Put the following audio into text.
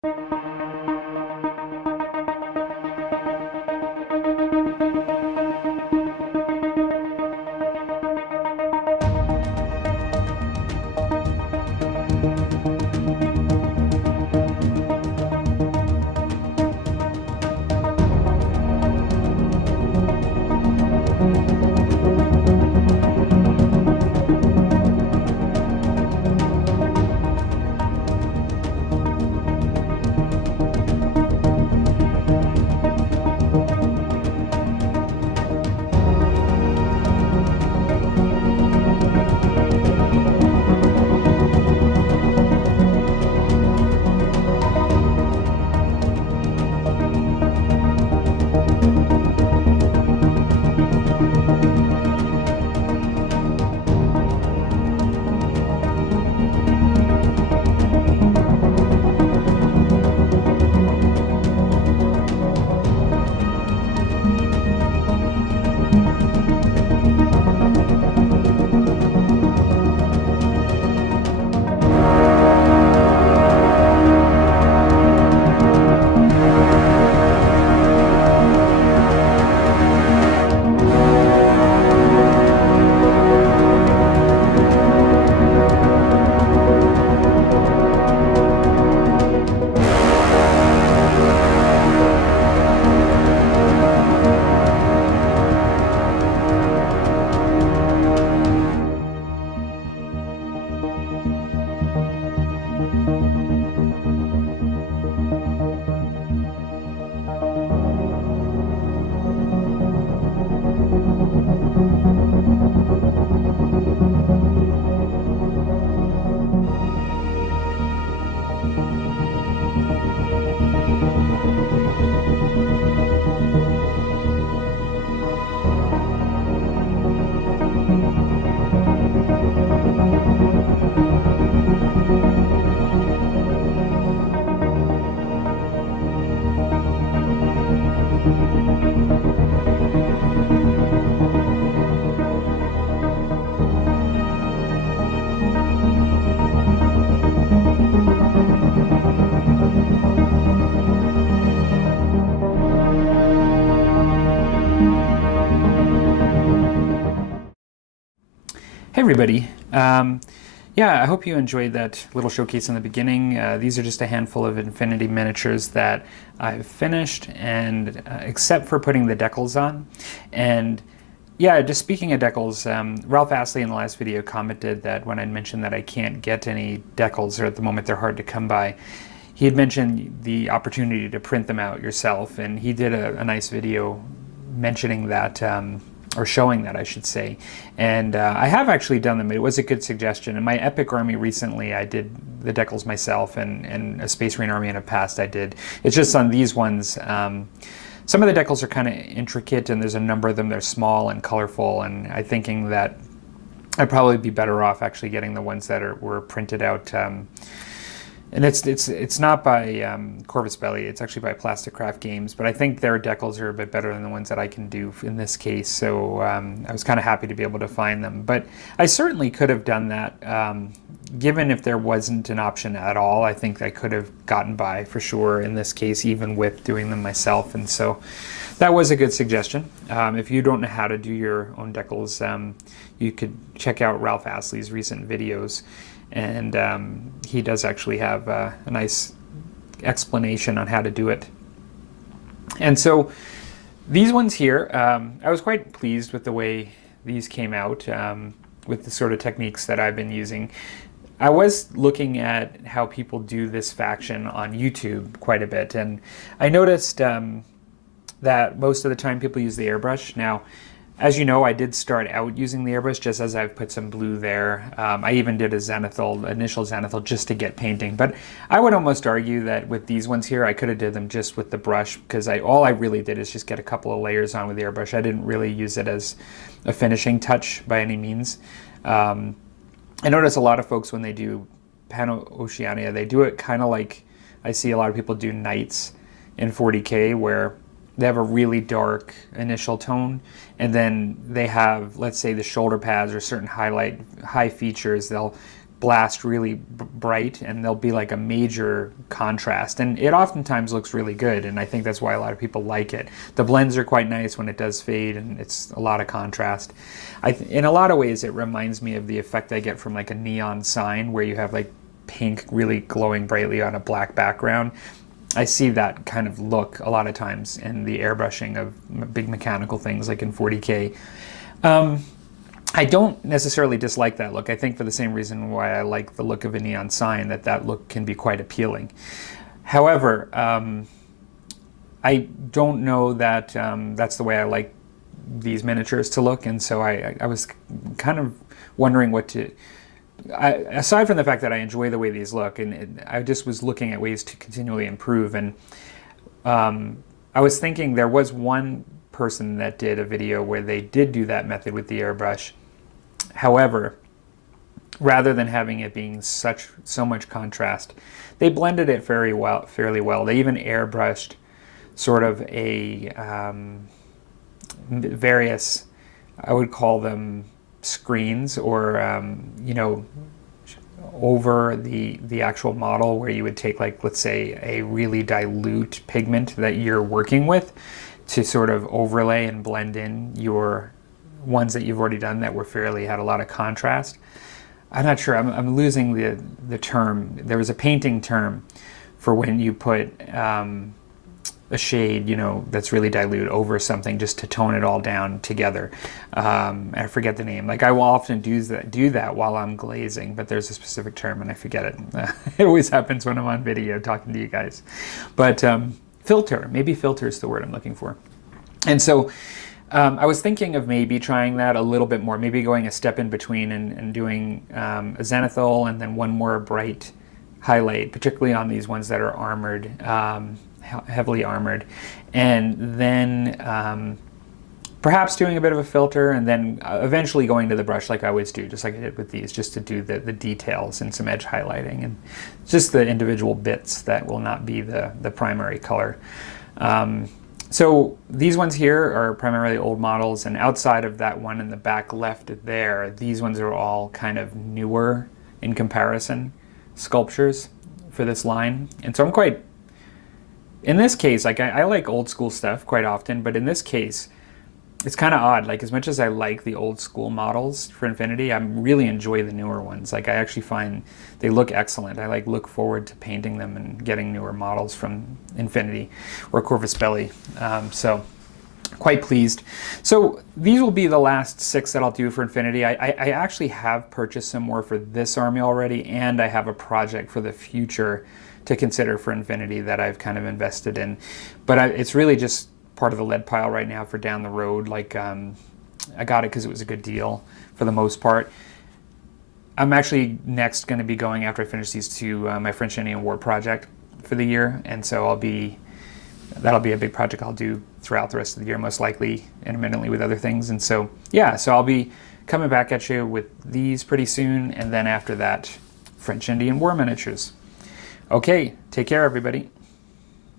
Hey everybody. Yeah, I hope you enjoyed that little showcase in the beginning. These are just a handful of Infinity miniatures that I've finished, and except for putting the decals on. And yeah, just speaking of decals, Ralph Astley in the last video commented that when I mentioned that I can't get any decals, or at the moment they're hard to come by, he had mentioned the opportunity to print them out yourself, and he did a nice video mentioning that, or showing that, I should say. And I have actually done them. It was a good suggestion. In my Epic Army recently, I did the decals myself, and a Space Marine Army in the past I did. It's just on these ones, some of the decals are kind of intricate, and there's a number of them, they're small and colorful, and I'm thinking that I'd probably be better off actually getting the ones that were printed out. And it's not by Corvus Belli, it's actually by Plastic Craft Games, but I think their decals are a bit better than the ones that I can do in this case, so I was kind of happy to be able to find them. But I certainly could have done that, given if there wasn't an option at all. I think I could have gotten by for sure in this case, even with doing them myself, and so that was a good suggestion. If you don't know how to do your own decals, you could check out Ralph Astley's recent videos, and he does actually have a nice explanation on how to do it. And so these ones here, I was quite pleased with the way these came out, with the sort of techniques that I've been using. I was looking at how people do this faction on YouTube quite a bit, and I noticed that most of the time people use the airbrush. Now, as you know, I did start out using the airbrush, just as I've put some blue there. I even did a zenithal, initial zenithal, just to get painting. But I would almost argue that with these ones here, I could have did them just with the brush, because all I really did is just get a couple of layers on with the airbrush. I didn't really use it as a finishing touch by any means. I notice a lot of folks, when they do Pan-Oceania, they do it kind of like I see a lot of people do Knights in 40K, where they have a really dark initial tone, and then they have, let's say, the shoulder pads or certain high features. They'll blast really bright, and there'll be like a major contrast, and it oftentimes looks really good, and I think that's why a lot of people like it. The blends are quite nice when it does fade, and it's a lot of contrast. In a lot of ways it reminds me of the effect I get from like a neon sign where you have like pink really glowing brightly on a black background. I see that kind of look a lot of times in the airbrushing of big mechanical things like in 40K. I don't necessarily dislike that look. I think for the same reason why I like the look of a neon sign, that look can be quite appealing. However, I don't know that that's the way I like these miniatures to look, and so I was kind of wondering what to... aside from the fact that I enjoy the way these look, and I just was looking at ways to continually improve, and I was thinking there was one person that did a video where they did do that method with the airbrush. However, rather than having it being so much contrast, they blended it fairly well. They even airbrushed sort of a various, I would call them screens, or you know, over the actual model, where you would take, like, let's say a really dilute pigment that you're working with to sort of overlay and blend in your ones that you've already done that were had a lot of contrast. I'm not sure, I'm losing the term. There was a painting term for when you put a shade, you know, that's really dilute over something just to tone it all down together. I forget the name. Like, I will often do that while I'm glazing, but there's a specific term and I forget it. It always happens when I'm on video talking to you guys. But filter, maybe filter is the word I'm looking for. And so I was thinking of maybe trying that a little bit more, maybe going a step in between and doing a zenithal and then one more bright highlight, particularly on these ones that are armored, heavily armored, and then perhaps doing a bit of a filter, and then eventually going to the brush like I always do, just like I did with these, just to do the details and some edge highlighting and just the individual bits that will not be the primary color. So these ones here are primarily old models, and outside of that one in the back left there, these ones are all kind of newer in comparison sculptures for this line. And so I'm quite, in this case, like I like old school stuff quite often, but in this case, it's kind of odd. Like, as much as I like the old school models for Infinity, I really enjoy the newer ones. Like, I actually find they look excellent. I look forward to painting them and getting newer models from Infinity or Corvus Belli. So quite pleased. So these will be the last 6 that I'll do for Infinity. I actually have purchased some more for this army already, and I have a project for the future to consider for Infinity that I've kind of invested in. But it's really just part of the lead pile right now for down the road. Like, I got it because it was a good deal for the most part. I'm actually next going to be going, after I finish these two, my French Indian War project for the year, and so that'll be a big project I'll do throughout the rest of the year, most likely intermittently with other things. And so yeah, so I'll be coming back at you with these pretty soon, and then after that, French Indian War miniatures. Okay, take care everybody.